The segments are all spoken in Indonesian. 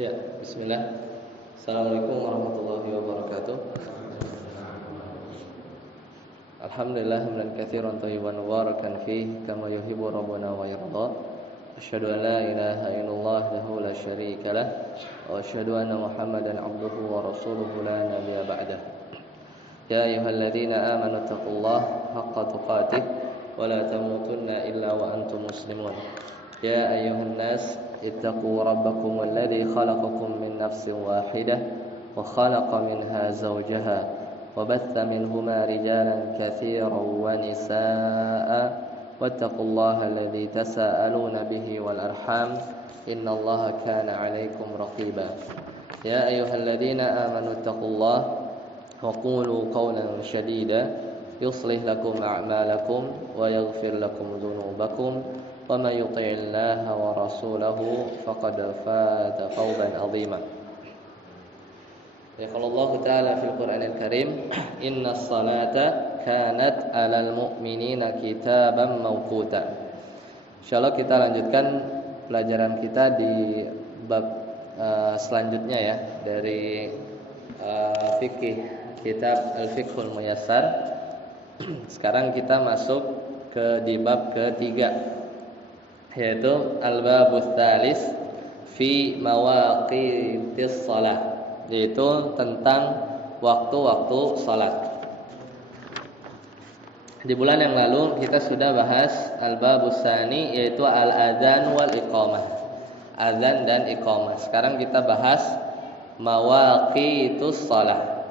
Ya, bismillah. Assalamualaikum warahmatullahi wabarakatuh. Alhamdulillah hamdan katsiran thayyiban mubarakan fihi kama yuhibbu rabbuna wa yarda. Asyhadu an la ilaha illallah wahdahu la syarika lah wa asyhadu anna Muhammadan abduhu wa rasuluhu la nabiyya ba'dah. Ya ayyuhalladzina amanu taqullaha haqqa tuqatih wa la tamutunna illa wa antum muslimun. Ya ayyuhan nas ittaqu rabbakum alladzi khalaqakum min nafsin wahidah wa khalaqa minha zawjaha wa batha minhuma rijalan katsiran wa nisaa'a wattaqullaha alladzi tasaaluna bihi wal arham innallaha kana 'alaikum raqiba. Ya ayyuhalladzina amanu taqullaha wa qulu qawlan shadida yuslih lakum a'malakum wa yaghfir lakum dhunubakum wa may yuti'illaha wa rasulahu faqad faza fawzan 'azima. Ya qala Allah Ta'ala fil Qur'anil Karim, innas salata kanat 'alal mu'minina kitaban mawquta. Insyaallah kita lanjutkan pelajaran kita di bab selanjutnya ya dari fikih kitab Al-Fiqhul Muyassar. Sekarang kita masuk di bab ketiga, yaitu al-babus tsalis fi mawaqitis shalah, yaitu tentang waktu-waktu salat. Di bulan yang lalu kita sudah bahas al-babus tsani, yaitu al-adzan wal iqamah, azan dan iqamah. Sekarang kita bahas mawaqitus shalah,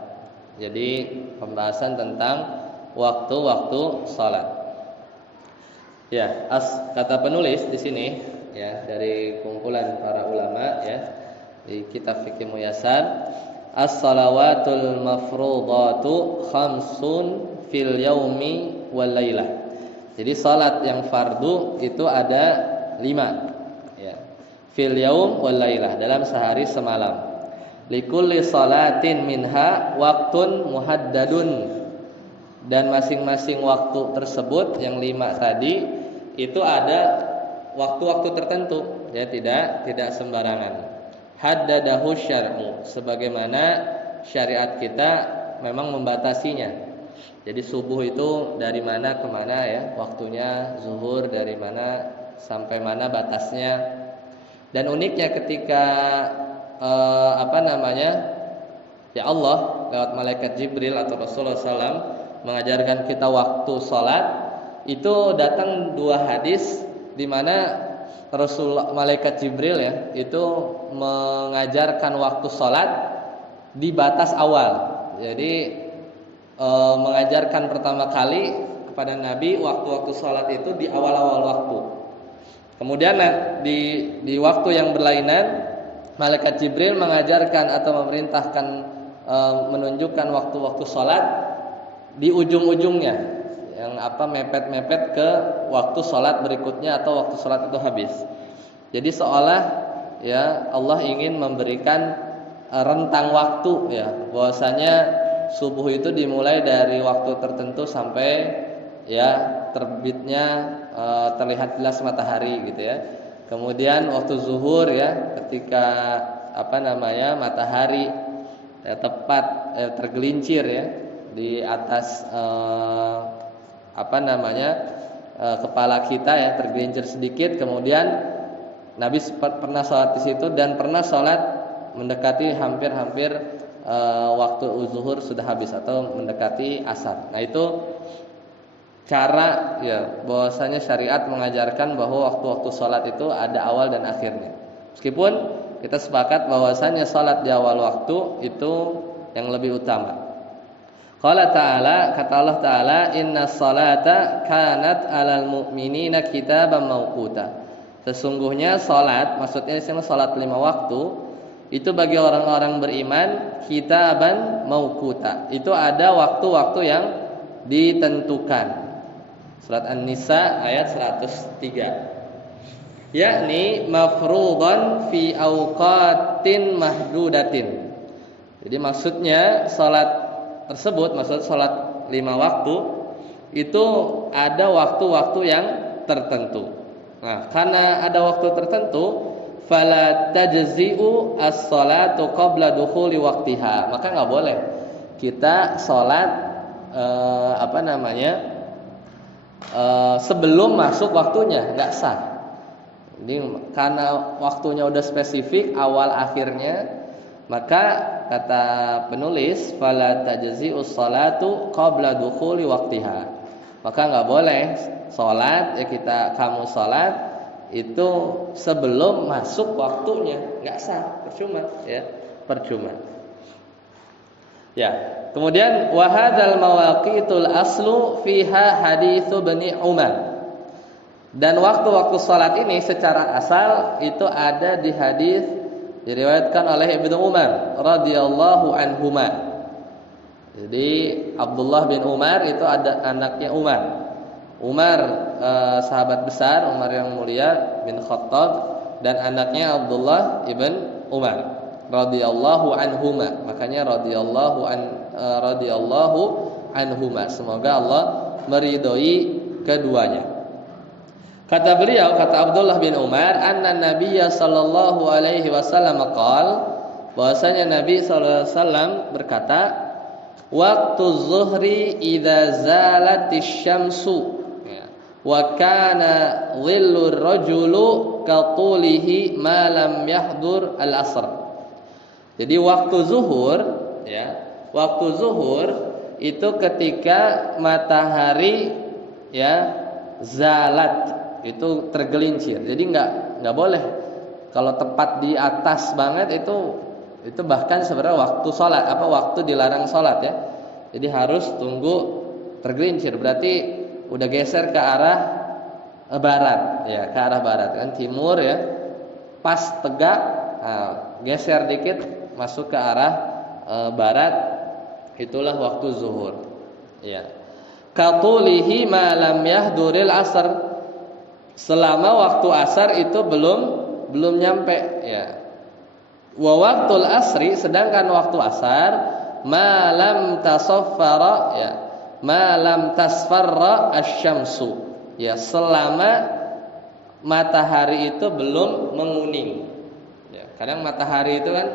jadi pembahasan tentang waktu-waktu salat. Ya, kata penulis di sini ya dari kumpulan para ulama ya di kitab Fiqh Muyassar, as-salawatul mafrudatu khamsun fil yaumi wal lailah. Jadi salat yang fardu itu ada 5 ya. Fil yaum wal lailah, dalam sehari semalam. Likulli salatin minha waqtun muhaddadun, dan masing-masing waktu tersebut yang 5 tadi itu ada waktu-waktu tertentu ya, tidak sembarangan. Haddadahu syar'u, sebagaimana syariat kita memang membatasinya. Jadi subuh itu dari mana ke mana ya waktunya, zuhur dari mana sampai mana batasnya. Dan uniknya ketika ya Allah lewat malaikat Jibril atau Rasulullah SAW mengajarkan kita waktu salat, itu datang 2 hadis di mana Rasulullah, malaikat Jibril ya itu mengajarkan waktu salat di batas awal. Jadi mengajarkan pertama kali kepada Nabi waktu-waktu salat itu di awal-awal waktu. Kemudian di waktu yang berlainan malaikat Jibril mengajarkan atau memerintahkan menunjukkan waktu-waktu salat di ujung-ujungnya, yang mepet-mepet ke waktu salat berikutnya atau waktu salat itu habis. Jadi seolah ya Allah ingin memberikan rentang waktu ya, bahwasanya subuh itu dimulai dari waktu tertentu sampai ya terbitnya terlihat jelas matahari gitu ya. Kemudian waktu zuhur ya ketika matahari ya, tepat tergelincir ya di atas kepala kita ya, tergelincir sedikit. Kemudian Nabi pernah sholat di situ dan pernah sholat mendekati hampir waktu zuhur sudah habis atau mendekati asar. Nah itu cara ya bahwasanya syariat mengajarkan bahwa waktu-waktu sholat itu ada awal dan akhirnya. Meskipun kita sepakat bahwasanya sholat di awal waktu itu yang lebih utama. Qala ta'ala, kata Allah Ta'ala, innas salata kanat 'alal mu'minina kitaban mawquta. Sesungguhnya salat, maksudnya di sini salat 5 waktu, itu bagi orang-orang beriman kitaban mawquta. Itu ada waktu-waktu yang ditentukan. Surat An-Nisa ayat 103. Yakni mafruḍan fi awqatin mahdudatin. Jadi maksudnya salat tersebut, maksud salat 5 waktu itu ada waktu-waktu yang tertentu. Nah, karena ada waktu tertentu, fala tajzi'u as-salatu qabla dukhuli waqtiha. Maka enggak boleh kita salat sebelum masuk waktunya, enggak sah. Jadi karena waktunya udah spesifik awal akhirnya, maka kata penulis fala tajzi'u as-salatu qabla dukhuli waqtiha. Maka enggak boleh salat kamu salat itu sebelum masuk waktunya, enggak sah, percuma ya, percuma. Ya, kemudian wa hadzal mawaqitul aslu fiha haditsu Bani Umar. Dan waktu-waktu salat ini secara asal itu ada di hadis diriwayatkan oleh Ibnu Umar radhiyallahu anhuma. Jadi Abdullah bin Umar itu ada anaknya Umar. Umar sahabat besar, Umar yang mulia bin Khattab, dan anaknya Abdullah ibn Umar radhiyallahu anhuma. Makanya radhiyallahu anhuma. Semoga Allah meridhoi keduanya. Kata beliau, kata Abdullah bin Umar, anna Nabiyya sallallahu alaihi wasallam qala, bahwasanya Nabi sallallahu alaihi wasallam berkata, waktu zuhri idza zalatisy syamsu wa kana dhillur rajulu katulihi ma lam yahdur al-asr. Jadi waktu zuhur ya, waktu zuhur itu ketika matahari ya zalat, itu tergelincir. Jadi enggak boleh kalau tepat di atas banget itu bahkan sebenarnya waktu salat, waktu dilarang salat ya. Jadi harus tunggu tergelincir, berarti udah geser ke arah barat ya, ke arah barat kan, timur ya. Pas tegak, geser dikit masuk ke arah barat, itulah waktu zuhur. Ya. Qatulihi ma lam yahduril asr. Selama waktu asar itu belum nyampe ya. Wa waqtul asri, sedangkan waktu asar ma lam tasaffara ya, ma lam tasfarra asy-syamsu ya, selama matahari itu belum menguning ya. Kadang matahari itu kan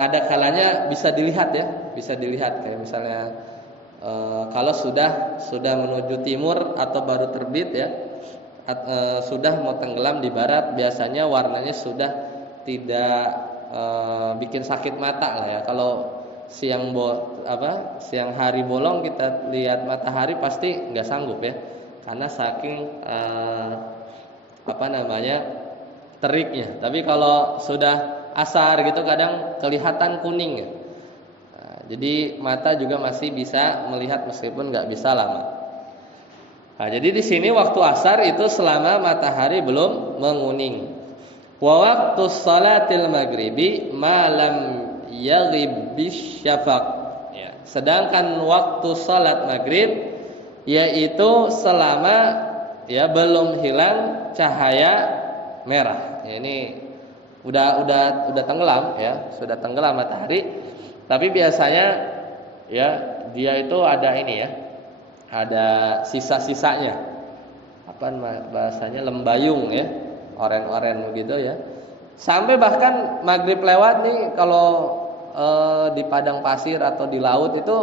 ada kalanya bisa dilihat ya, bisa dilihat kayak misalnya kalau sudah menuju timur atau baru terbit ya, sudah mau tenggelam di barat, biasanya warnanya sudah tidak bikin sakit mata lah ya. Kalau siang hari bolong kita lihat matahari pasti nggak sanggup ya, karena saking teriknya. Tapi kalau sudah asar gitu kadang kelihatan kuning ya. Jadi mata juga masih bisa melihat meskipun nggak bisa lama. Nah, jadi di sini waktu asar itu selama matahari belum menguning. Wa waqtu salatil maghribi ma lam yaghib bisyafaq. Ya. Sedangkan waktu salat maghrib yaitu selama ya belum hilang cahaya merah. Ya, ini udah tenggelam ya, sudah tenggelam matahari. Tapi biasanya ya dia itu ada ini ya, ada sisa-sisanya. Bahasanya lembayung ya, oren-oren begitu ya. Sampai bahkan maghrib lewat nih, kalau di padang pasir atau di laut itu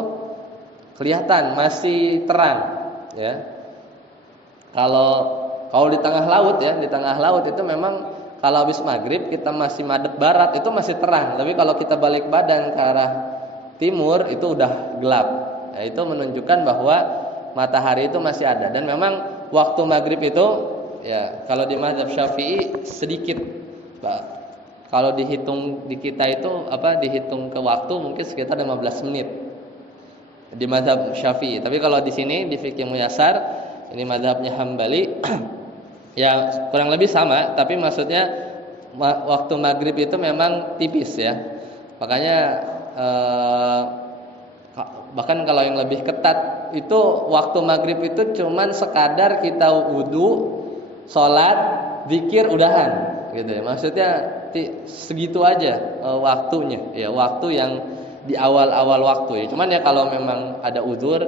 kelihatan masih terang ya. Kalau di tengah laut ya, di tengah laut itu memang kalau habis maghrib kita masih madep barat itu masih terang, tapi kalau kita balik badan ke arah timur itu udah gelap. Nah, itu menunjukkan bahwa matahari itu masih ada. Dan memang waktu maghrib itu ya kalau di mazhab Syafi'i sedikit, Pak. Kalau dihitung di kita itu dihitung ke waktu mungkin sekitar 15 menit di mazhab Syafi'i. Tapi kalau di sini di fikih Muyassar, ini mazhabnya Hambali ya kurang lebih sama, tapi maksudnya waktu maghrib itu memang tipis ya. Makanya bahkan kalau yang lebih ketat itu waktu maghrib itu cuman sekadar kita wudu, sholat, zikir, udahan gitu ya. Maksudnya segitu aja waktunya ya, waktu yang di awal-awal waktu ya. Cuman ya kalau memang ada uzur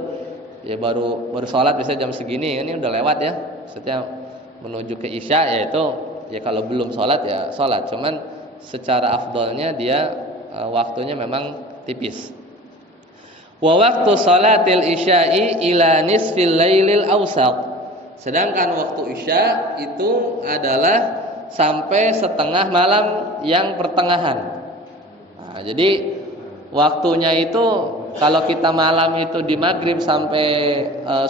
ya baru sholat bisa jam segini, ini udah lewat ya. Maksudnya menuju ke Isya, yaitu ya kalau belum sholat ya sholat, cuman secara afdolnya dia waktunya memang tipis. Wa waktu sholatil isya'i ila nisfil lailil awsat. Sedangkan waktu isya itu adalah sampai setengah malam yang pertengahan. Nah, jadi waktunya itu kalau kita malam itu di maghrib sampai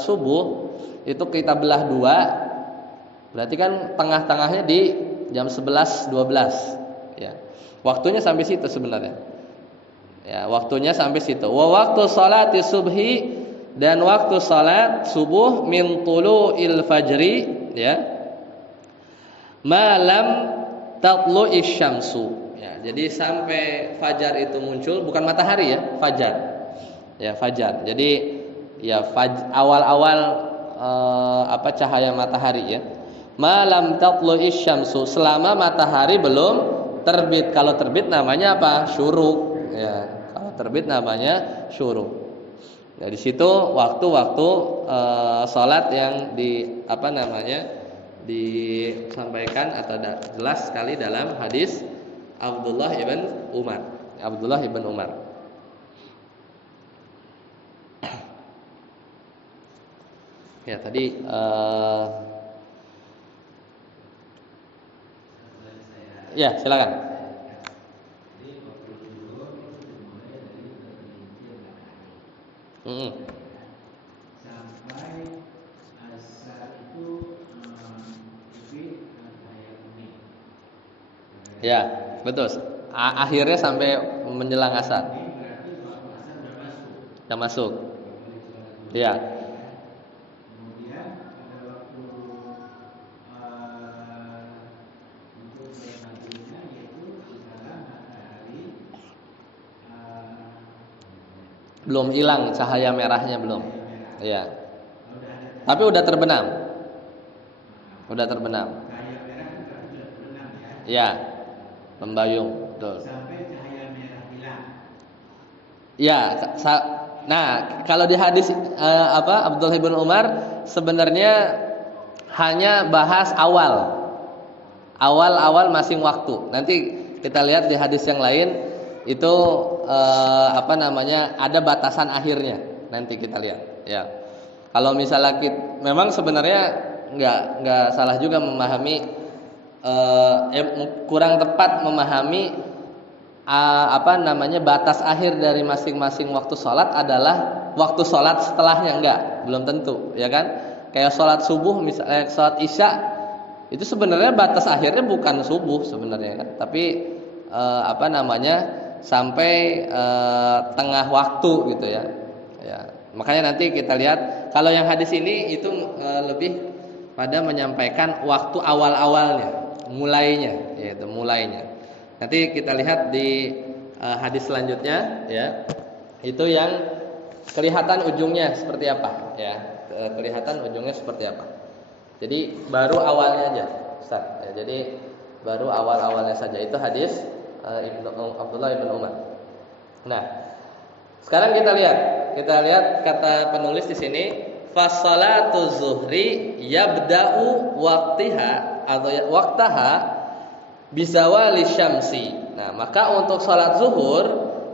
subuh itu kita belah dua, berarti kan tengah-tengahnya di jam 11 12 ya. Waktunya sampai situ sebenarnya. Ya, waktunya sampai situ. Wa waktu sholati subhi, dan waktu salat subuh min tulu'il fajri ya, malam tatlu'is syamsu ya. Jadi sampai fajar itu muncul, bukan matahari ya, fajar. Ya, fajar. Jadi ya awal-awal cahaya matahari ya. Malam tatlu'is syamsu, selama matahari belum terbit. Kalau terbit namanya apa? Syuruk ya. Kalau terbit namanya syuruk. Ya, di situ waktu-waktu salat yang disampaikan atau jelas sekali dalam hadis Abdullah ibn Umar. Abdullah ibn Umar. Ya, tadi ya, silakan. Sampai asar itu ya, betul. Akhirnya sampai menjelang asar. Berarti waktu asar Sudah masuk. Ya. Kemudian pada waktu untuk maghribnya yaitu setelah matahari Belum hilang cahaya merahnya belum. Ya. Tapi udah terbenam. Udah terbenam. cahaya merah itu sudah terbenam ya. Ya. Membayung, betul. Sampai cahaya merah hilang. Ya, nah, kalau di hadis Abdullah bin Umar sebenarnya hanya bahas awal masing waktu. Nanti kita lihat di hadis yang lain itu ada batasan akhirnya. Nanti kita lihat. Ya, kalau misalnya memang sebenarnya nggak salah juga memahami kurang tepat memahami batas akhir dari masing-masing waktu sholat adalah waktu sholat setelahnya, belum tentu, ya kan? Kayak sholat subuh misalnya, sholat isya itu sebenarnya batas akhirnya bukan subuh sebenarnya kan, tapi sampai tengah waktu gitu ya. Ya, makanya nanti kita lihat kalau yang hadis ini itu lebih pada menyampaikan waktu awal-awalnya, mulainya. Nanti kita lihat di hadis selanjutnya ya. Itu yang kelihatan ujungnya seperti apa ya. Kelihatan ujungnya seperti apa. Jadi baru awalnya aja, Ustaz. Ya, jadi baru awal-awalnya saja. Itu hadis Abdullah ibn Umar. Nah, sekarang kita lihat kata penulis di sini, fasalatu zuhri yabda'u waqtiha atau waqtaha bizawali syamsi. Nah, maka untuk salat zuhur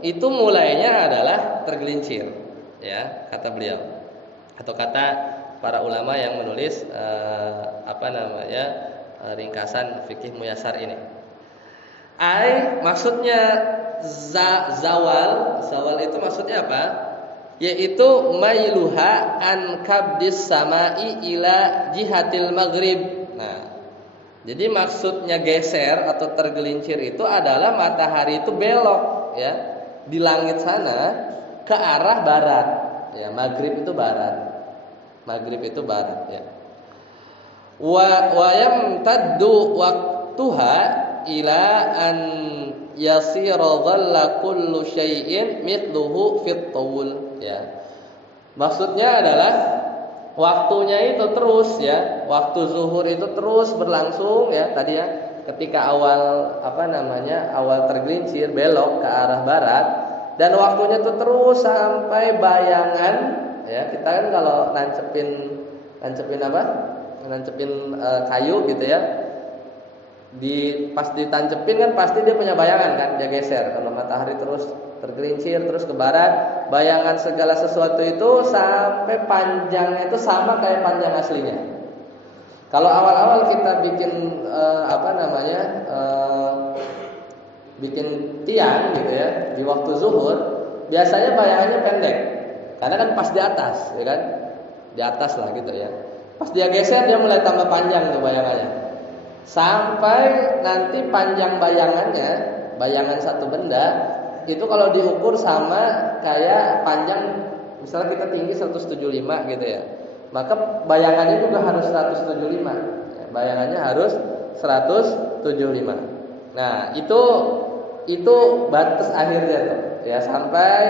itu mulainya adalah tergelincir, ya, kata beliau. Atau kata para ulama yang menulis ringkasan fikih muyasar ini. Maksudnya zawal itu maksudnya apa? Yaitu mailuha an kabdis samai ila jihatil maghrib. Nah, jadi maksudnya geser atau tergelincir itu adalah matahari itu belok ya di langit sana ke arah barat. Ya, maghrib itu barat. Maghrib itu barat ya. Wa yamtaddu waqtuha ila an yasira dhalla kullu syai'in mithluhu fit tawul ya. Maksudnya adalah waktunya itu terus ya. Waktu zuhur itu terus berlangsung ya tadi ya. Ketika awal awal tergelincir belok ke arah barat dan waktunya itu terus sampai bayangan ya. Kita kan kalau nancepin kayu gitu ya. pas ditancepin kan pasti dia punya bayangan kan, dia geser. Kalau matahari terus tergelincir terus ke barat, bayangan segala sesuatu itu sampai panjangnya itu sama kayak panjang aslinya. Kalau awal-awal kita bikin bikin tiang gitu ya di waktu zuhur, biasanya bayangannya pendek karena kan pas di atas, ya kan, di atas lah gitu ya. Pas dia geser dia mulai tambah panjang tuh bayangannya, sampai nanti panjang bayangannya, bayangan satu benda itu kalau diukur sama kayak panjang, misalnya kita tinggi 175 gitu ya, maka bayangannya juga harus 175 ya, bayangannya harus 175. Nah itu batas akhirnya tuh ya, sampai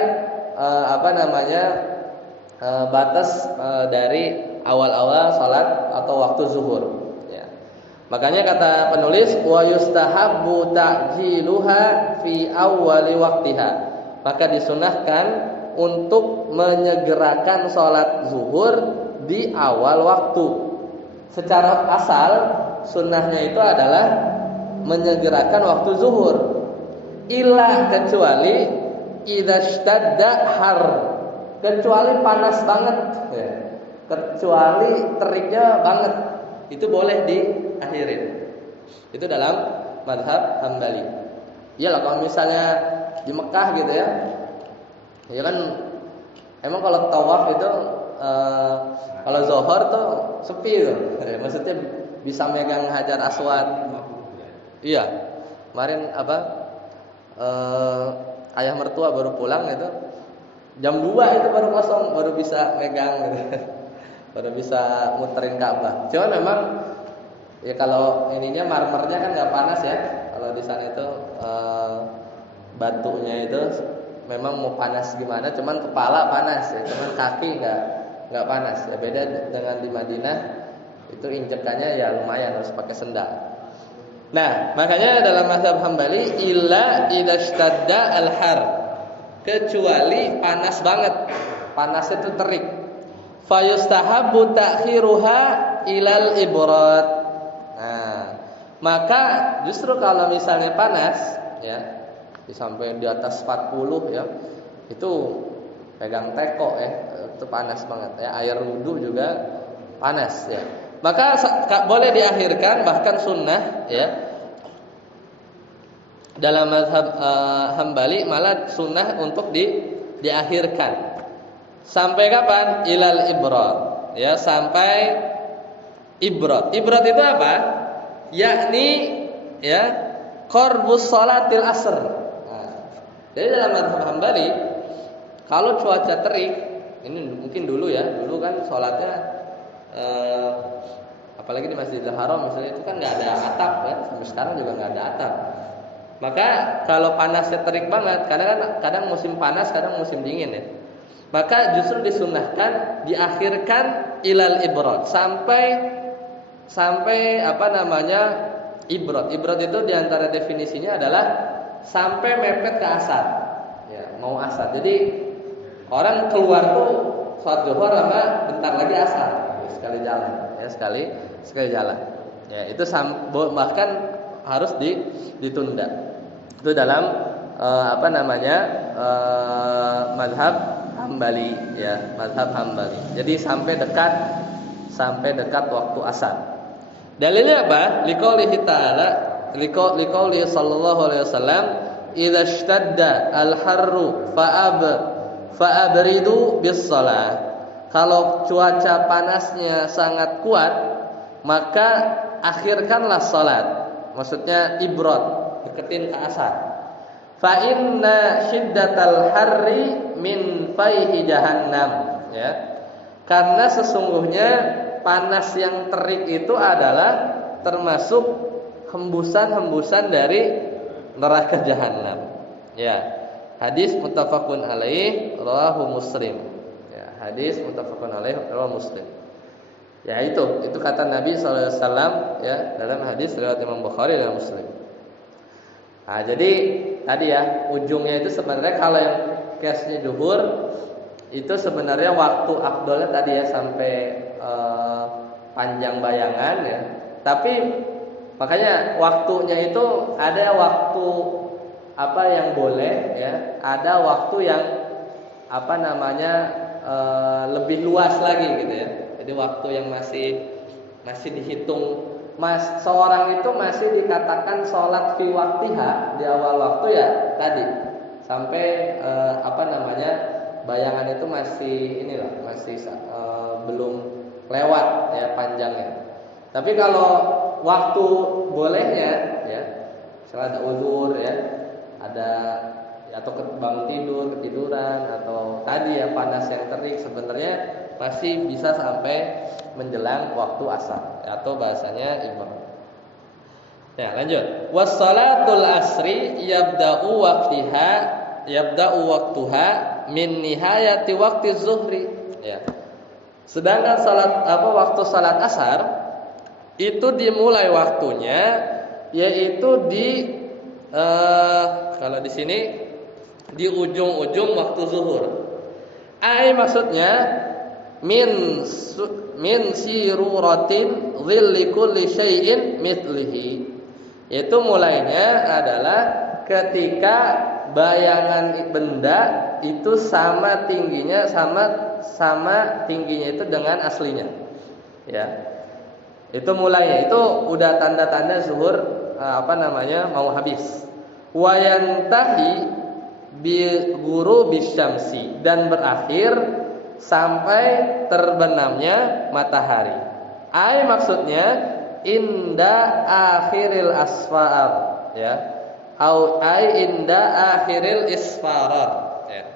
batas dari awal-awal salat atau waktu zuhur ya. Makanya kata penulis wa yustahabbu ta'jiluha fi awwali waqtiha. Maka disunahkan untuk menyegerakan salat zuhur di awal waktu. Secara asal sunnahnya itu adalah menyegerakan waktu zuhur. Illa kecuali idza ishtadda har. Kecuali panas banget ya. Kecuali teriknya banget, itu boleh diakhirin. Itu dalam mazhab Hambali. Iyalah kalau misalnya di Mekah gitu ya, ya kan emang kalau tawaf itu kalau zuhur tuh sepi tuh. Maksudnya bisa megang Hajar Aswad. Iya. Kemarin ayah mertua baru pulang itu jam 2 itu baru kosong, baru bisa megang gitu. Baru bisa muterin Ka'bah. Cuman memang ya kalau ininya marmernya kan nggak panas ya. Kalau di sana itu batunya itu memang mau panas gimana, cuman kepala panas ya, cuman kaki nggak panas. Ya beda dengan di Madinah, itu injekannya ya lumayan harus pakai sendal. Nah, makanya dalam mazhab Hambali illa idastadda al-har, kecuali panas banget, panas itu terik. Fayustahabbu ta'khiruha ilal ibrad. Nah, maka justru kalau misalnya panas ya, sampai di atas 40 ya, itu pegang teko ya, itu panas banget ya. Air wudu juga panas ya. Maka boleh diakhirkan, bahkan sunnah ya. Dalam mazhab Hambali malah sunnah untuk diakhirkan. Sampai kapan? Ilal ibrad. Ya, sampai ibrad. Ibrad itu apa? Yakni ya qorbus salatil asr. Nah, jadi dalam mazhab Hambali kalau cuaca terik, ini mungkin dulu ya, dulu kan salatnya apalagi di Masjidil Haram misalnya itu kan nggak ada atap ya, sampai sekarang juga nggak ada atap. Maka kalau panasnya terik banget, kadang musim panas, kadang musim dingin ya. Maka justru disunahkan diakhirkan ilal ibrad, sampai ibrad. Ibrad itu diantara definisinya adalah sampai mepet ke asar. Ya, mau asar. Jadi orang keluar tuh sholat zuhur sama bentar lagi asar, sekali jalan. Ya, sekali jalan. Ya, itu bahkan harus ditunda. Itu dalam mazhab Hambali ya, mazhab Hambali. Jadi sampai dekat waktu asar. Dalilnya apa? Liqaulihi ta'ala, liqauli sallallahu alaihi wasallam, "Idza ishtadda al-harru fa'abridu bis-shalah." Kalau cuaca panasnya sangat kuat, maka akhirkanlah salat. Maksudnya ibrad, deketin ke asar. Fa inna syiddatal harri min faihi jahannam ya. Karena sesungguhnya panas yang terik itu adalah termasuk hembusan-hembusan dari neraka jahanam. Ya. Hadis muttafaqun alaih rawahu Muslim. Ya, hadis muttafaqun alaih rawahu Muslim. Ya itu kata Nabi sallallahu alaihi wasallam ya, dalam hadis riwayat Imam Bukhari dan Muslim. Nah, jadi tadi ya, ujungnya itu sebenarnya kalau yang case-nya duhur itu sebenarnya waktu afdolnya tadi ya sampai panjang bayangan ya. Tapi Makanya waktunya itu ada waktu apa yang boleh ya, ada waktu yang apa namanya lebih luas lagi gitu ya. Jadi waktu yang masih dihitung seorang itu masih dikatakan sholat fi waktiha di awal waktu ya tadi sampai apa namanya bayangan itu masih inilah masih belum lewat ya panjangnya. Tapi kalau waktu bolehnya ya, misalnya ada uzur ya, ada atau bangun tidur, ketiduran atau tadi ya panas yang terik sebenarnya masih bisa sampai menjelang waktu asar atau bahasanya imam. Ya, lanjut. Wassalatul asri yabda'u waqtuha min nihayati waqti zuhri. Ya. Sedangkan waktu salat asar itu dimulai waktunya yaitu di kalau di sini di ujung-ujung waktu zuhur. Maksudnya min siruratin dhilli kulli syai'in mithlihi. Yaitu mulainya adalah ketika bayangan benda itu sama tingginya itu dengan aslinya. Ya. Itu mulainya itu udah tanda-tanda zuhur mau habis. Wa yantahi bi ghurubi syamsi dan berakhir sampai terbenamnya matahari. Maksudnya inda akhiril asfar ya. Inda akhiril isfarar ya.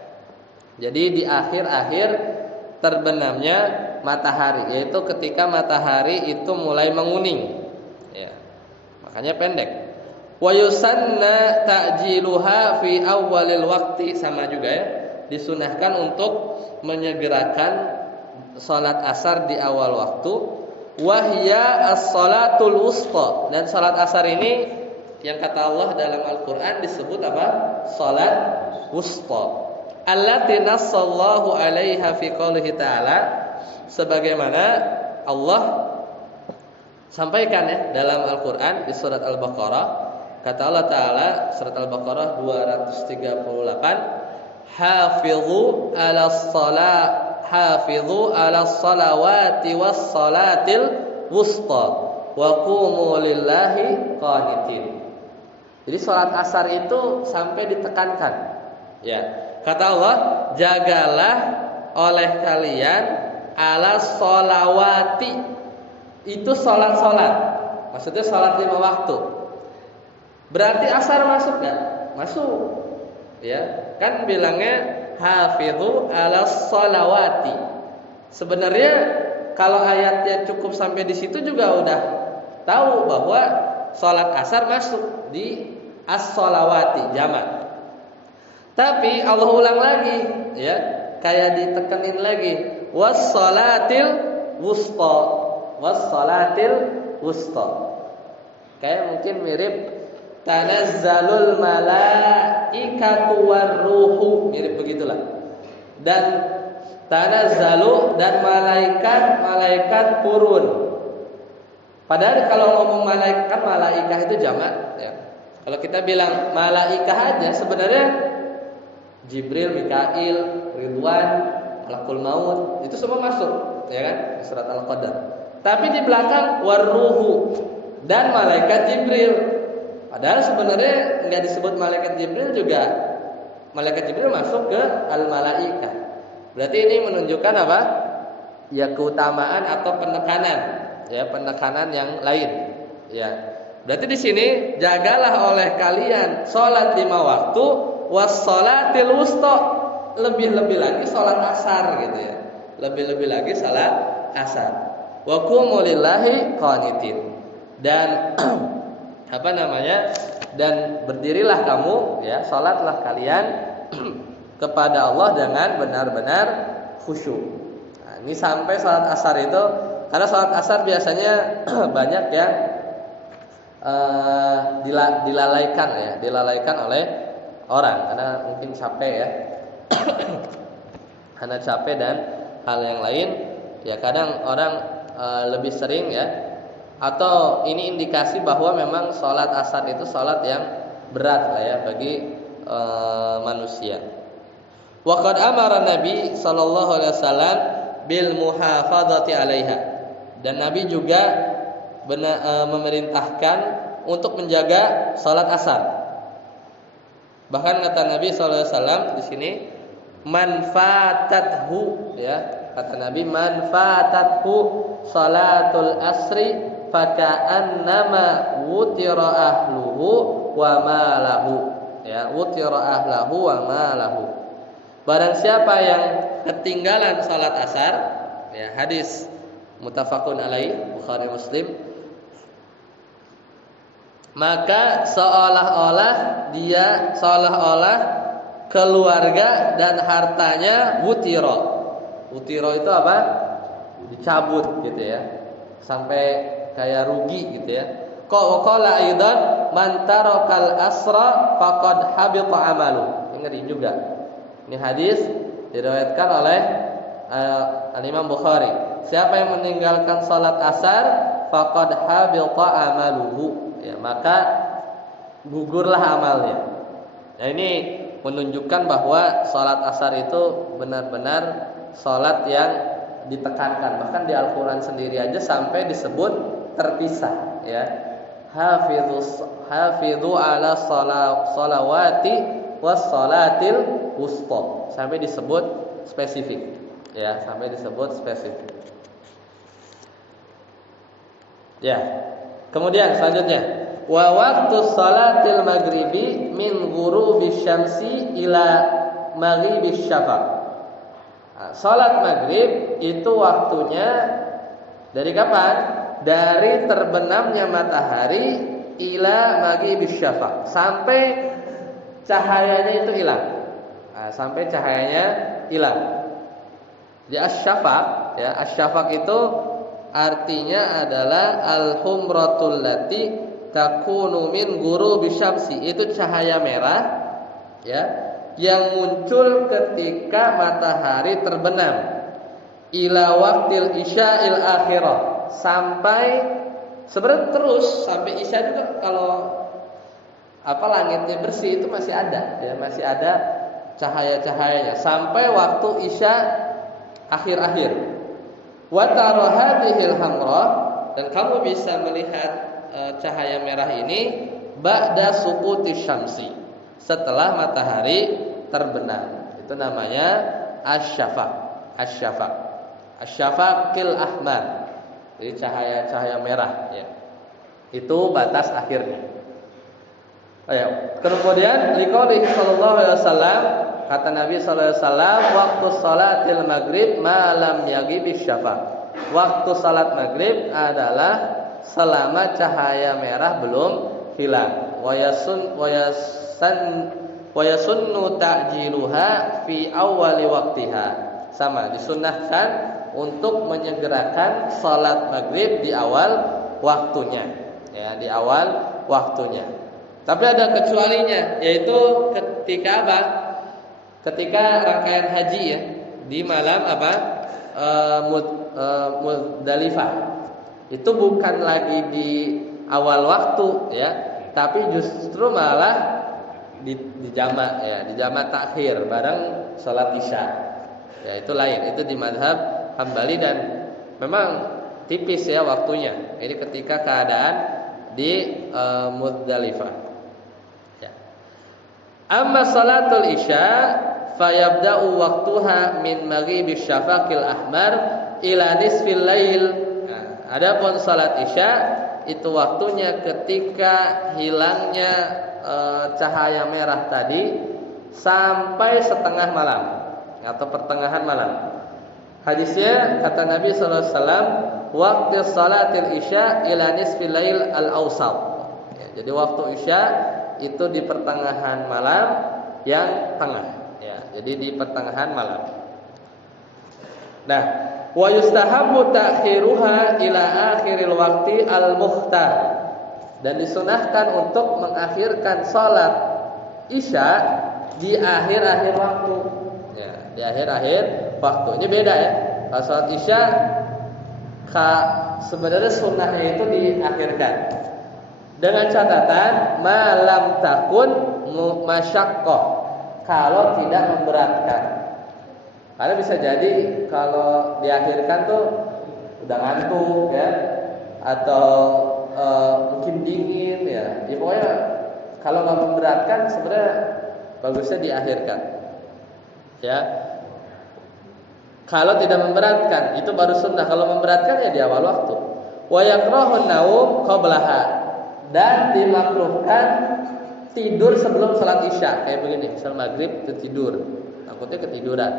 Jadi di akhir-akhir terbenamnya matahari, yaitu ketika matahari itu mulai menguning ya. Makanya pendek. Wa yusanna ta'jiluha fi awwalil waqti, sama juga ya, disunahkan untuk menyegerakan salat asar di awal waktu. Wahya as-salatul wusta, dan salat asar ini yang kata Allah dalam Al-Qur'an disebut apa? Salat wusta. Allati nassallahu 'alaiha fi qoulihi ta'ala, sebagaimana Allah sampaikan ya dalam Al-Qur'an di surat Al-Baqarah. Kata Allah Ta'ala surat Al-Baqarah 238, Hafizu 'alas salawati was salatil wusta wa qumu lillahi qanitin. Jadi salat asar itu sampai ditekankan. Ya. Kata Allah, jagalah oleh kalian 'alas salawati. Itu salat-salat. Maksudnya salat 5 waktu. Berarti asar masuk enggak? Masuk. Ya, kan bilangnya hafizu 'alas salawati. Sebenarnya kalau ayatnya cukup sampai di situ juga udah tahu bahwa salat asar masuk di as-salawati jamak. Tapi Allah ulang lagi ya, kayak ditekenin lagi was-salatil wusta. Was-salatil wusta. Kayak mungkin mirip tanazzalul malaikatu warruhu, mirip begitulah. Dan tanazzalu dan malaikat turun. Padahal kalau ngomong malaikah itu jamak ya. Kalau kita bilang malaikah aja sebenarnya Jibril, Mikail, Ridwan, Malakul Maut itu semua masuk ya kan surat Al-Qadar. Tapi di belakang warruhu dan malaikat Jibril. Padahal sebenarnya enggak disebut malaikat Jibril juga. Malaikat Jibril masuk ke al-malaikah. Berarti ini menunjukkan apa? Ya keutamaan atau penekanan, ya penekanan yang lain. Ya. Berarti di sini jagalah oleh kalian salat 5 waktu was-salatil wusta, lebih-lebih lagi salat asar gitu ya. Lebih-lebih lagi salat asar. Wa qumu lillahi qanitin. Dan dan berdirilah kamu ya, salatlah kalian kepada Allah dengan benar-benar khusyuk. Nah, ini sampai salat asar itu, karena salat asar biasanya banyak yang dilalaikan oleh orang karena mungkin capek ya. Karena capek dan hal yang lain ya, kadang orang lebih sering ya Atau ini indikasi bahwa memang sholat asar itu sholat yang berat lah ya bagi manusia. Wa qad amara Nabi sallallahu alaihi wasallam bil muhafadzati 'alaiha. Dan Nabi juga memerintahkan untuk menjaga salat asar. Bahkan kata Nabi sallallahu alaihi wasallam di sini man fatathu ya, kata Nabi man fatathu salatul asri faka'annama wutira ahluhu wa malahu ya, wutira ahlahu wa malahu. Barang siapa yang ketinggalan salat asar ya, hadis muttafaqun alaih Bukhari Muslim, maka seolah-olah keluarga dan hartanya wutiro. Wutiro itu apa? Dicabut gitu ya, sampai kayak rugi gitu ya. Qala aidan man tarakal asra faqad habita amalu. Ngeri juga. Ini hadis diriwayatkan oleh Al-Imam Bukhari. Siapa yang meninggalkan salat asar faqad habita amaluhu ya, maka gugurlah amalnya. Nah, ini menunjukkan bahwa salat asar itu benar-benar salat yang ditekankan. Bahkan di Al-Qur'an sendiri aja sampai disebut terpisah ya. Hafidhu ala salawati was salatil wusta. Sampai disebut spesifik ya, sampai disebut spesifik. Ya. Kemudian selanjutnya, wa waqtu salatil maghribi min ghurubi syamsi ila maghribi syafaq. Nah, salat maghrib itu waktunya dari kapan? Dari terbenamnya matahari ila maghribi syafaq, sampai cahayanya itu hilang. Nah, sampai cahayanya hilang. Di asy-syafaq ya, asy-syafaq itu artinya adalah al-humratul lati takunu min ghurubi syamsi. Itu cahaya merah ya yang muncul ketika matahari terbenam ila waqtil isya'il akhirah, sampai sebenarnya terus sampai isya juga. Kalau langitnya bersih itu masih ada ya, masih ada cahaya-cahayanya sampai waktu isya akhir-akhir. Wa tara hadhil hamra, dan kamu bisa melihat cahaya merah ini ba'da suquti syamsi, setelah matahari terbenam. Itu namanya asy-syafaq. Asy-syafaq. Asy-syafaqil ahmar. Jadi cahaya-cahaya merah ya. Itu batas akhirnya. Ayo. Kemudian liqauli sallallahu alaihi wasallam, kata Nabi sallallahu alaihi wasallam, waktu salatil maghrib ma lam yaghibis syafaq. Waktu salat maghrib adalah selama cahaya merah belum hilang. Wa yasunnu ta'jiluha fi awwali waqtiha. Sama, disunnahkan untuk menyegerakan salat maghrib di awal waktunya. Ya, di awal waktunya. Tapi ada kecualinya, yaitu ketika apa? Ketika rangkaian haji ya, di malam apa? Muzdalifah. Itu bukan lagi di awal waktu ya, tapi justru malah di jamak ya, di jamak takhir bareng salat isya. Ya, itu lain, itu di mazhab Hambali dan memang tipis ya waktunya. Ini ketika keadaan di Muzdalifah. Ya. Amma salatul isya fayabda'u waqtuha min maghribish syafaqil ahmar ila nisfil lail. Nah, adapun salat isya itu waktunya ketika hilangnya cahaya merah tadi sampai setengah malam atau pertengahan malam. Hadisnya kata Nabi sallallahu alaihi wasallam, waqtu salatil isya ila nisfil lail al-awsat. Ya, jadi waktu isya itu di pertengahan malam yang tengah. Ya, jadi di pertengahan malam. Nah, wa yustahabbu ta'khiruha ila akhiril waqti al-mukhtar. Dan disunahkan untuk mengakhirkan salat isya di akhir-akhir waktu. Ya, di akhir-akhir waktu. Ini beda ya. Kalau salat isya sebenarnya sunnahnya itu diakhirkan dengan catatan malam takun masyaqqah, kalau tidak memberatkan. Karena bisa jadi kalau diakhirkan tuh udah ngantuk ya, atau mungkin dingin ya. Ya pokoknya kalau nggak memberatkan sebenarnya bagusnya diakhirkan. Ya. Kalau tidak memberatkan itu baru sunnah. Kalau memberatkan ya di awal waktu. Wa yakrahun naum qablaha, dan dimakruhkan tidur sebelum salat Isya. Kayak begini, misal maghrib tidur, takutnya ketiduran.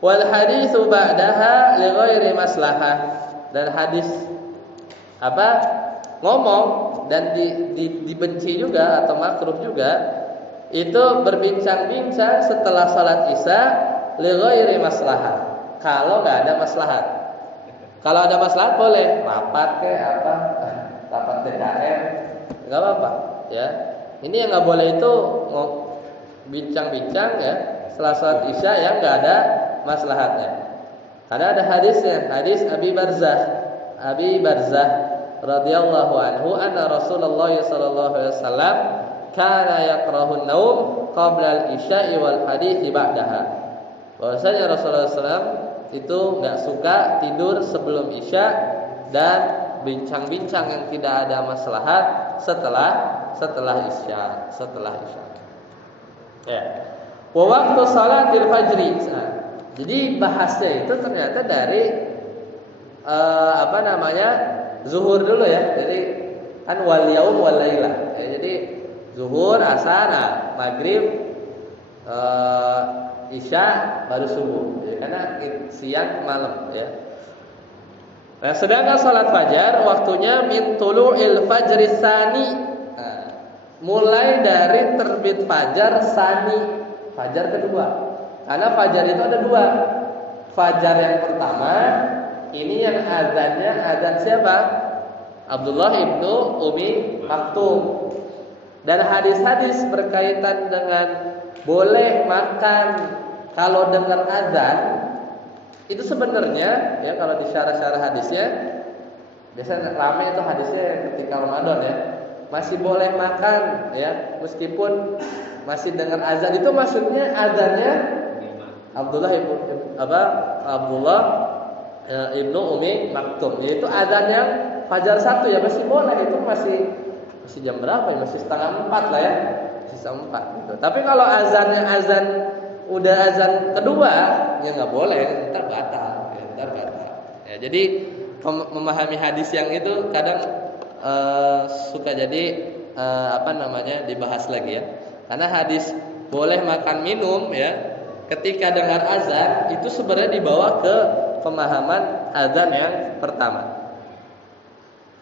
Wal haditsu ba'daha li ghairi maslahah, dan hadis ngomong dan dibenci juga atau makruh juga itu berbincang-bincang setelah salat Isya li ghairi maslahah, kalau nggak ada maslahat. Kalau ada maslahat boleh rapat rapat TKR, nggak apa-apa ya. Ini yang nggak boleh itu bincang-bincang ya setelah salat Isya yang nggak ada maslahatnya. Karena ada hadisnya, hadis Abi Barzah radhiyallahu anhu anna Rasulullah sallallahu alaihi wasallam kana yakrahun naum qabla al-isya'i wal hadithi ba'daha. Bahwasanya Rasulullah SAW itu enggak suka tidur sebelum Isya dan bincang-bincang yang tidak ada maslahat setelah Isya. Ya. Wa waqtu salatil fajri. Nah, jadi bahasnya itu ternyata dari zuhur dulu ya. Jadi kan wal yaum wal lailah. Ya, jadi zuhur, asar, maghrib, Isya, baru subuh. Ya, karena siang malam ya. Nah, sedangkan salat fajar waktunya min tulu'il fajri tsani. Nah, mulai dari terbit fajar tsani, fajar kedua. Karena fajar itu ada dua. Fajar yang pertama ini yang azannya azan siapa? Abdullah ibnu Umi Maktum. Dan hadis-hadis berkaitan dengan boleh makan kalau dengar azan itu sebenarnya ya, kalau di syarah-syarah hadisnya biasanya ramai itu hadisnya ketika Ramadan ya, masih boleh makan ya meskipun masih dengar azan. Itu maksudnya azannya Abdullah ibnu Umi Maktum, yaitu azan yang fajar 1 ya, masih boleh. Itu masih jam berapa ya? Masih setengah 4 lah ya, masih setengah 4 gitu. Tapi kalau azannya udah azan kedua ya nggak boleh, ntar batal ya. Jadi memahami hadis yang itu kadang suka jadi dibahas lagi ya. Karena hadis boleh makan minum ya ketika dengar azan itu sebenarnya dibawa ke pemahaman azan yang pertama.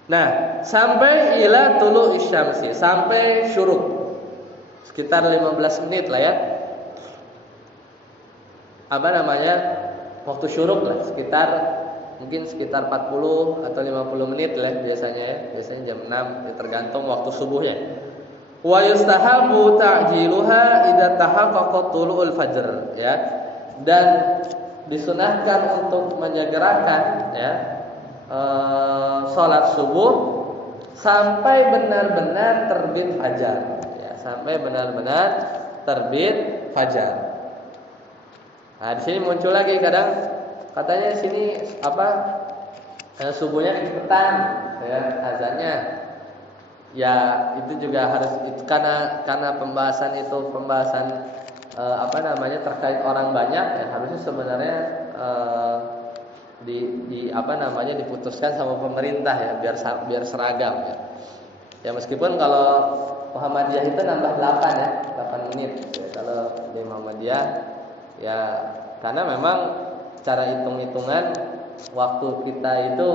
Nah, sampai ila tulu isyamsi, sampai syuruk, sekitar 15 menit lah ya. Waktu syuruk lah, mungkin sekitar 40 atau 50 menit lah biasanya ya. Biasanya jam 6 ya, tergantung waktu subuhnya. Wa yustahabu ta'jiluha idza tahaqqaqa tulu'ul fajr ya. Dan disunahkan untuk menyegerakan ya salat subuh sampai benar-benar terbit fajar ya, sampai benar-benar terbit fajar. Nah, di sini muncul lagi kadang katanya di sini subuhnya cepetan ya azannya. Ya itu juga harus karena pembahasan terkait orang banyak ya, harusnya sebenarnya diputuskan sama pemerintah ya biar seragam ya. Ya meskipun kalau Muhammadiyah itu nambah 8 menit ya, kalau di Muhammadiyah ya, karena memang cara hitung-hitungan waktu kita itu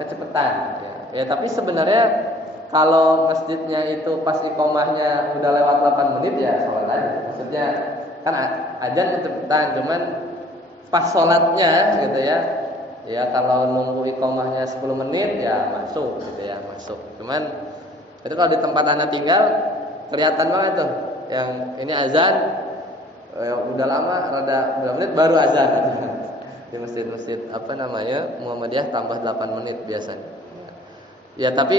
kecepatan ya. Ya tapi sebenarnya kalau masjidnya itu pas iqomahnya udah lewat 8 menit ya sholat aja. Maksudnya kan azan kecepatan, cuman pas sholatnya gitu ya. Ya kalau nunggu iqomahnya 10 menit ya masuk gitu ya, masuk. Cuman itu kalau di tempat Anda tinggal kelihatan banget tuh. Yang ini azan udah lama rada 2 menit baru azan. Di masjid-masjid Muhammadiyah tambah 8 menit biasanya. Ya tapi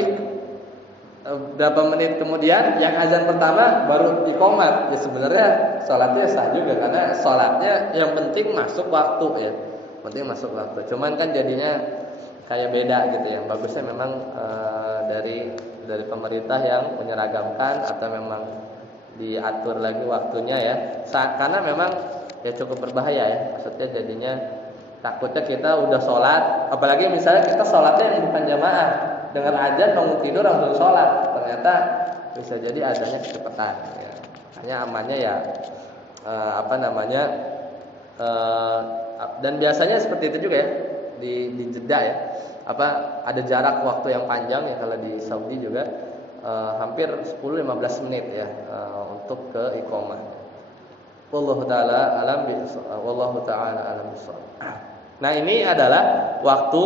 berapa menit kemudian yang azan pertama baru iqamah. Ya sebenarnya salatnya sah juga karena salatnya yang penting masuk waktu ya. Penting masuk waktu. Cuman kan jadinya kayak beda gitu ya. Bagusnya memang dari pemerintah yang menyeragamkan atau memang diatur lagi waktunya ya. Karena memang ya cukup berbahaya ya. Maksudnya jadinya takutnya kita udah sholat, apalagi misalnya kita sholatnya yang bukan jamaah, dengar azan bangun tidur langsung sholat, ternyata bisa jadi azannya kecepatan. Ya. Hanya amannya ya dan biasanya seperti itu juga ya di Jeddah ya. Ada jarak waktu yang panjang ya kalau di Saudi juga hampir 10-15 menit ya untuk ke iqamah. Wallahu taala alam bissawab. Nah, ini adalah waktu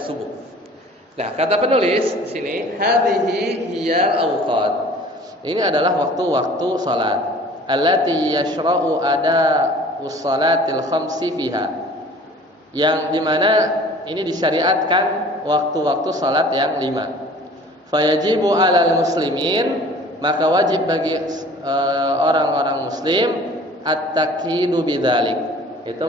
subuh. Nah, kata penulis di sini hadhihi hiya awqat. Ini adalah waktu-waktu salat. Allati yashra'u ada salatil khamsi fiha. Yang dimana ini disyariatkan waktu-waktu salat yang 5. Fayajibu alal muslimin, maka wajib bagi orang-orang muslim at-taqidu bidzalik. Itu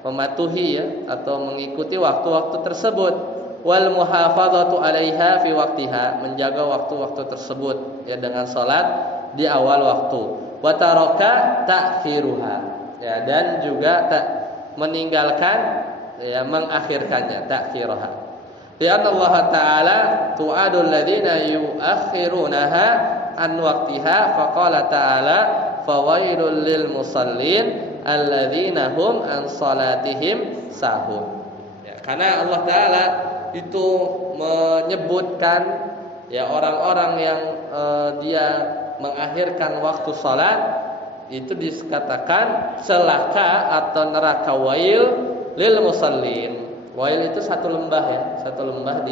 mematuhi ya atau mengikuti waktu-waktu tersebut, wal muhafadzatu 'alaiha fi waqtiha, menjaga waktu-waktu tersebut ya dengan salat di awal waktu, wa taraka ta'khiruha ya, dan juga meninggalkan ya mengakhirkannya, ta'khiruha. Lihat Allah Ta'ala tu'adul ladzina yu'akhirunaha an waqtiha, faqala ta'ala fawailul lil musallin alladzina hum an salatihim sahun. Ya, karena Allah Ta'ala itu menyebutkan ya orang-orang yang dia mengakhirkan waktu salat, itu dikatakan celaka atau neraka wail lil musallin. Wail itu satu lembah ya, satu lembah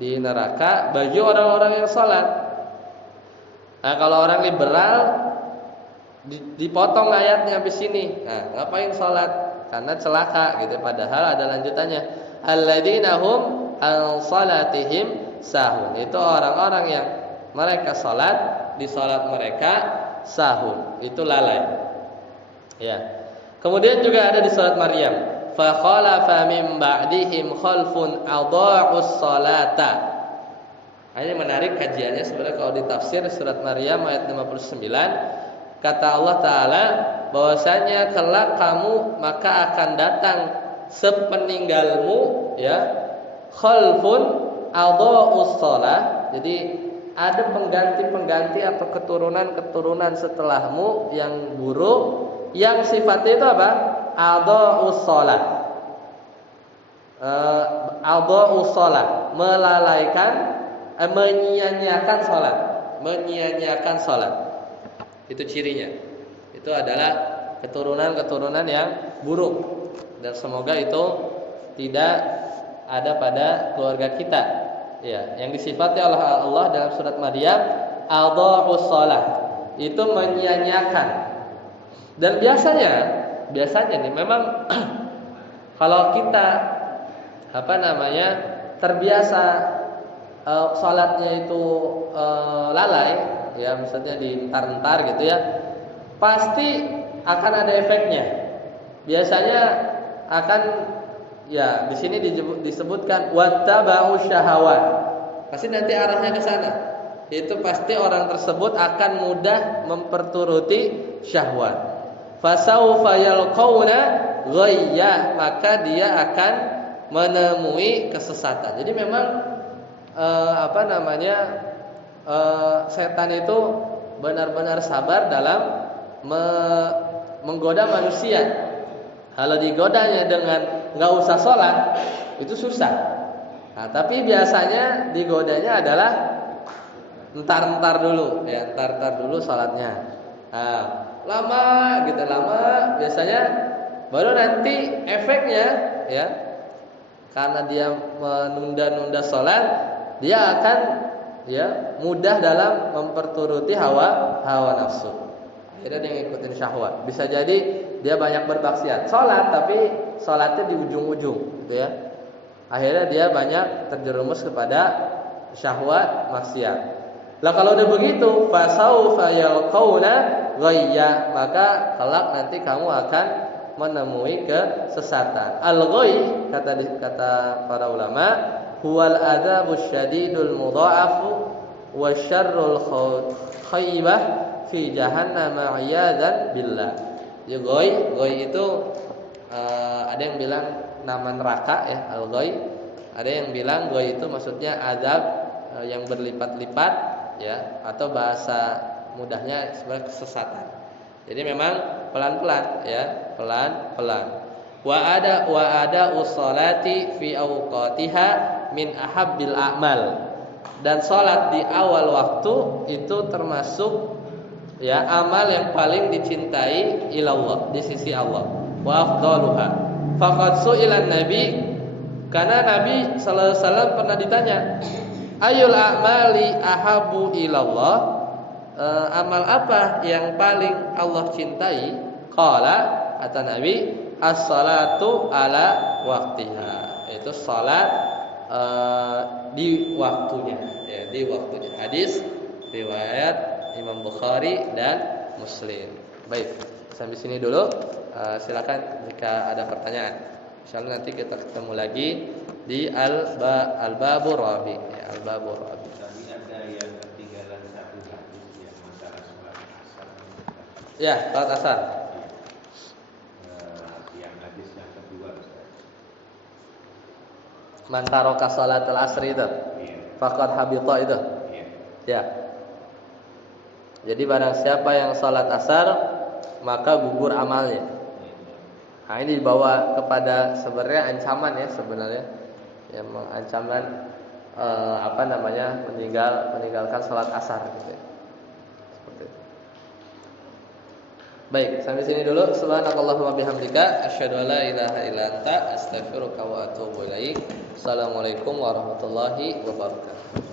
di neraka bagi orang-orang yang salat. Nah, kalau orang liberal dipotong ayatnya habis sini. Nah, ngapain salat? Karena celaka gitu. Padahal ada lanjutannya. Alladzina hum an salatihim sahun. Itu orang-orang yang mereka salat, di salat mereka sahun. Itu lalai. Ya. Kemudian juga ada di surat Maryam. Fa khalafa min ba'dihim khalfun adha'us salata. Ini menarik kajiannya sebenarnya kalau di tafsir surat Maryam ayat 59. Kata Allah Ta'ala bahwasanya kelak kamu maka akan datang sepeninggalmu ya khalfun adha'us shalah. Jadi ada pengganti-pengganti atau keturunan-keturunan setelahmu yang buruk, yang sifatnya itu apa? Adha'us shalah. Adha'us shalah, melalaikan, menyia-nyiakan salat, menyia-nyiakan salat. Itu cirinya. Itu adalah keturunan-keturunan yang buruk, dan semoga itu tidak ada pada keluarga kita. Ya, yang disifati oleh Allah dalam surat Maryam, adha'us shalah, itu menyia-nyiakan. Dan biasanya nih memang kalau kita terbiasa salatnya itu lalai ya, misalnya dientar-entar gitu ya, pasti akan ada efeknya. Biasanya akan ya di sini disebutkan wattaba'u syahawat. Pasti nanti arahnya ke sana. Itu pasti orang tersebut akan mudah memperturuti syahwat. Fasaufa yalqauna ghayya, maka dia akan menemui kesesatan. Jadi memang setan itu benar-benar sabar dalam menggoda manusia. Kalau digodanya dengan nggak usah sholat itu susah. Nah, tapi biasanya digodanya adalah entar dulu sholatnya. Nah, lama biasanya baru nanti efeknya ya, karena dia menunda-nunda sholat, dia akan ya mudah dalam memperturuti hawa nafsu. Akhirnya dia ngikutin syahwat. Bisa jadi dia banyak bermaksiat, sholat tapi sholatnya di ujung-ujung, gitu ya. Akhirnya dia banyak terjerumus kepada syahwat maksiat. Lah kalau udah begitu, fasaufa yalqauna ghayya, maka kelak nanti kamu akan menemui kesesatan. Al-ghayy kata para ulama, huwal adzabus syadidul mudha'afu wasyarrul khaybah fi jahannam a'yadzan billah. Ya ghayy itu ada yang bilang nama neraka ya, al-ghayy. Ada yang bilang ghayy itu maksudnya azab yang berlipat-lipat ya, atau bahasa mudahnya sebenarnya kesesatan. Jadi memang pelan-pelan ya, pelan-pelan. Wa ada ussolati fi awqatiha min ahabbil a'mal. Dan salat di awal waktu itu termasuk ya amal yang paling dicintai ilallah, di sisi Allah. Wa afdaluha. Faqad su'ilan nabi, karena Nabi sallallahu alaihi wasallam pernah ditanya, ayul a'mali ahabu ilallah, amal apa yang paling Allah cintai? Qala, kata Nabi, as-salatu ala waqtiha. Itu salat di waktunya ya, di waktunya. Hadis riwayat Imam Bukhari dan Muslim. Baik, sampai sini dulu. Silakan jika ada pertanyaan. Insyaallah nanti kita ketemu lagi di al-babur rabi ya, al-babur rabi. Tadi ada yang ketinggalan satu hadis yang masalah sholat asar. Ya, sholat asar. Yang hadis yang kedua Ustaz. Man taraka sholatal asri itu. Iya. Faqad habita itu. Iya. Ya. Jadi barang siapa yang sholat asar maka gugur amalnya. Nah, ini dibawa kepada sebenarnya ancaman ya sebenarnya, yang mengancaman meninggalkan sholat asar gitu ya. Seperti itu. Baik, sampai sini dulu. Subhanakallahumma bihamdika asyhadu an la ilaha illa anta astaghfiruka wa atubu ilaik. Assalamualaikum warahmatullahi wabarakatuh.